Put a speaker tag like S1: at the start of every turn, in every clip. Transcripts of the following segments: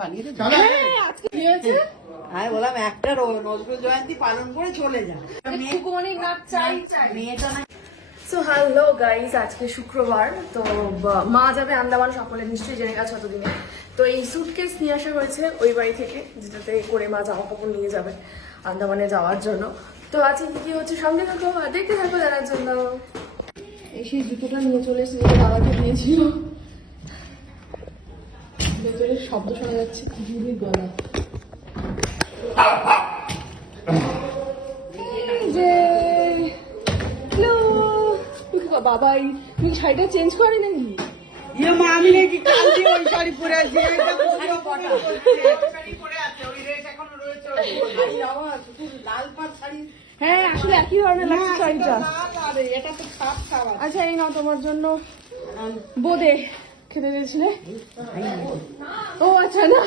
S1: বানিয়ে হ্যাঁ, জয়ন্তী পালন করে চলে
S2: যান
S1: মেয়েটা
S2: হ্যালো গাইজ আজকে শুক্রবার। তো মা যাবে আন্দামান সকলে নিশ্চয়ই জেনে গেছে অতদিনে তো এই সুটকেস নিয়ে আসা হয়েছে ওই বাড়ি থেকে যেটাতে করে মা জামা কাপড় নিয়ে যাবে আন্দামানে যাওয়ার জন্য। তো আজকে কি হচ্ছে সঙ্গে থাকো আর দেখতে থাকো জানার জন্য। এসে জুতোটা নিয়ে চলে এসেছি দাদাকে দিয়েছিল। শব্দ শোনা যাচ্ছে। খুবই গলা। এই শাড়িটা চেঞ্জ করে নাকি?
S1: ইয়ে মা আমি নাকি? কাল দিয়ে ওই শাড়ি পরে আছি এইটা তো পুরো কটা শাড়ি পরে আছে ওই রেস এখনও রয়েছে ওই শাড়ি আমার লাল পাড় শাড়ি।
S2: হ্যাঁ আসলে একই ধরনের লাগছে শাড়িটা।
S1: এটা তো সাপ
S2: আচ্ছা এই নাও তোমার জন্য বোদে। খেতে দিয়েছিলে ও আচ্ছা না।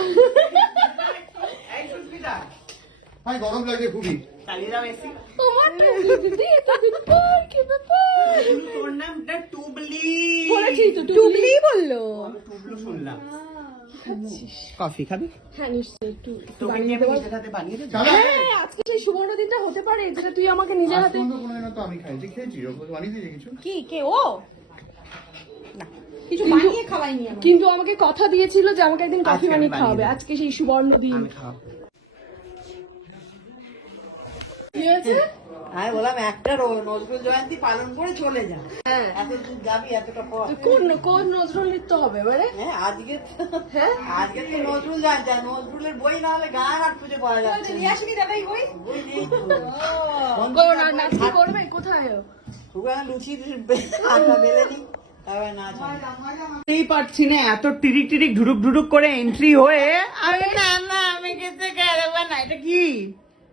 S3: ভাই গরম লাগে খুবই।
S1: চালিয়ে দাও এসি।
S2: তোমার টুকলি দিদি এতদিন পর কি ব্যাপার?
S1: তোর নামটা টুবলি।
S2: বলেছি তো টুকলি বলল।
S1: টুবলু শুনলাম। কফি খাবি?
S2: হ্যাঁ নিশ্চয়ই একটু
S1: তোকে
S2: বানিয়ে
S1: নিয়ে
S2: দেবো।
S1: নিজের হাতে বানিয়ে দেবো?
S3: চালা।
S2: হ্যাঁ আজকে সেই সুবর্ণ দিনটা হতে পারে যেটা তুই আমাকে নিজের হাতে
S3: আমি কিছু?
S2: কি কে ও? কিছু বানিয়ে খাওয়াইনি কিন্তু আমাকে কথা দিয়েছিল যে আমাকে একদিন কফি বানিয়ে খাওয়াবে। আজকে সেই সুবর্ণ দিন।
S1: আমি খাওয়াবো।
S2: কি হয়েছে?
S1: আমি বললাম একটা নজরুল জয়ন্তী পালন করে চলে যা।
S2: হ্যাঁ।
S1: এত যাবি এতটা পর
S2: কোন কোন নজরুল নৃত্য হবে এবারে?
S1: হ্যাঁ আজকে
S2: হ্যাঁ?
S1: আজকে তো নজরুল জয়ন্তী। নজরুলের বই না হলে গান আর খুঁজে পাওয়া যাচ্ছে না।
S2: আসবি দাদা এই বই?
S1: বই নেই তো।
S2: নাচ করবে? কোথায়
S1: লুচি আটা বেলে নি।
S4: পারছি না এত টিরিক টিরিক করে এন্ট্রি হয়ে আমি না না আমি কিছু করব না। এটা কি?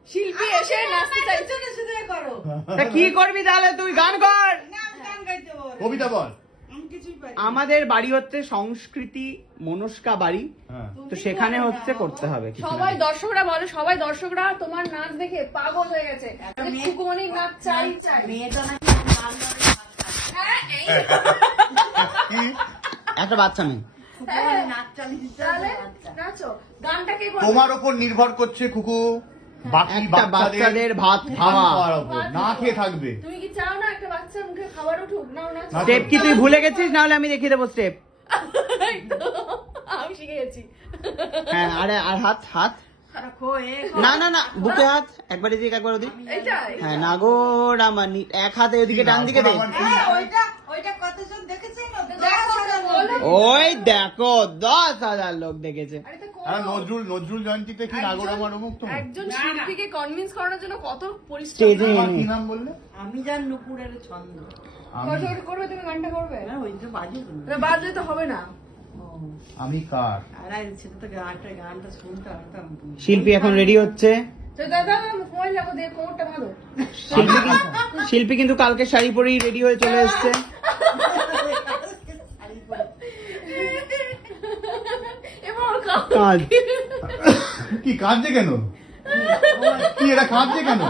S2: শিল্পী এসে নাচতে চাইছে। না শুধু করো।
S4: তা কি করবি তাহলে? তুই গান কর।
S3: কবিতা বল।
S4: আমাদের বাড়ি হচ্ছে সংস্কৃতি মনস্কা বাড়ি।
S3: হ্যাঁ।
S4: তো সেখানে হচ্ছে করতে হবে
S2: সবাই দর্শকরা বলো সবাই দর্শকরা তোমার নাচ দেখে পাগল হয়ে গেছে। নাচ চাই। চাই
S4: একটা বাচ্চা মেয়ে
S2: করবে?
S3: তোমার ওপর নির্ভর করছে কুকু। বাকি
S4: বাচ্চাদের ভাত খাওয়া।
S3: না খেয়ে থাকবে।
S2: তুমি কি চাও না একটা বাচ্চার মুখে খাবার উঠুক? নাও
S3: না।
S4: স্টেপ কি তুই ভুলে গেছিস? নাহলে আমি দেখিয়ে দেবো স্টেপ।
S2: আমি শিখে গেছি।
S4: হ্যাঁ আরে আর হাত হাত। না না না বুকে হাত। একবার এদিকে একবার ওদিক। হ্যাঁ নাগর আমার এক হাতে ওদিকে ডান দিকে দে। ওই দেখো দশ হাজার লোক দেখেছে।
S3: নজরুল নজরুল জয়ন্তীতে কি নাগর আমার অমুক তো?
S2: একজন শিল্পীকে কনভিন্স করানোর জন্য কত পরিশ্রম
S3: কি নাম বললে?
S1: আমি জান নুপুরের ছন্দ।
S2: কত করবে? তুমি গানটা করবে?
S1: হ্যাঁ ওই তো বাজে
S2: না, বাজলে তো হবে না।
S3: আমি কার?
S4: শিল্পী এখন রেডি হচ্ছে? শিল্পী কিন্তু কালকে শাড়ি পরেই রেডি হয়ে চলে এসছে।
S2: কাজ।
S3: কি কাঁদছে কেন? কি এটা কাঁদছে কেন?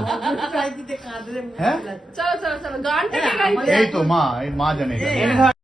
S3: হ্যাঁ?
S1: লাগছে।
S2: চলো চলো চলো গানটা কে গাইবে
S3: এই তো মা এই মা জানে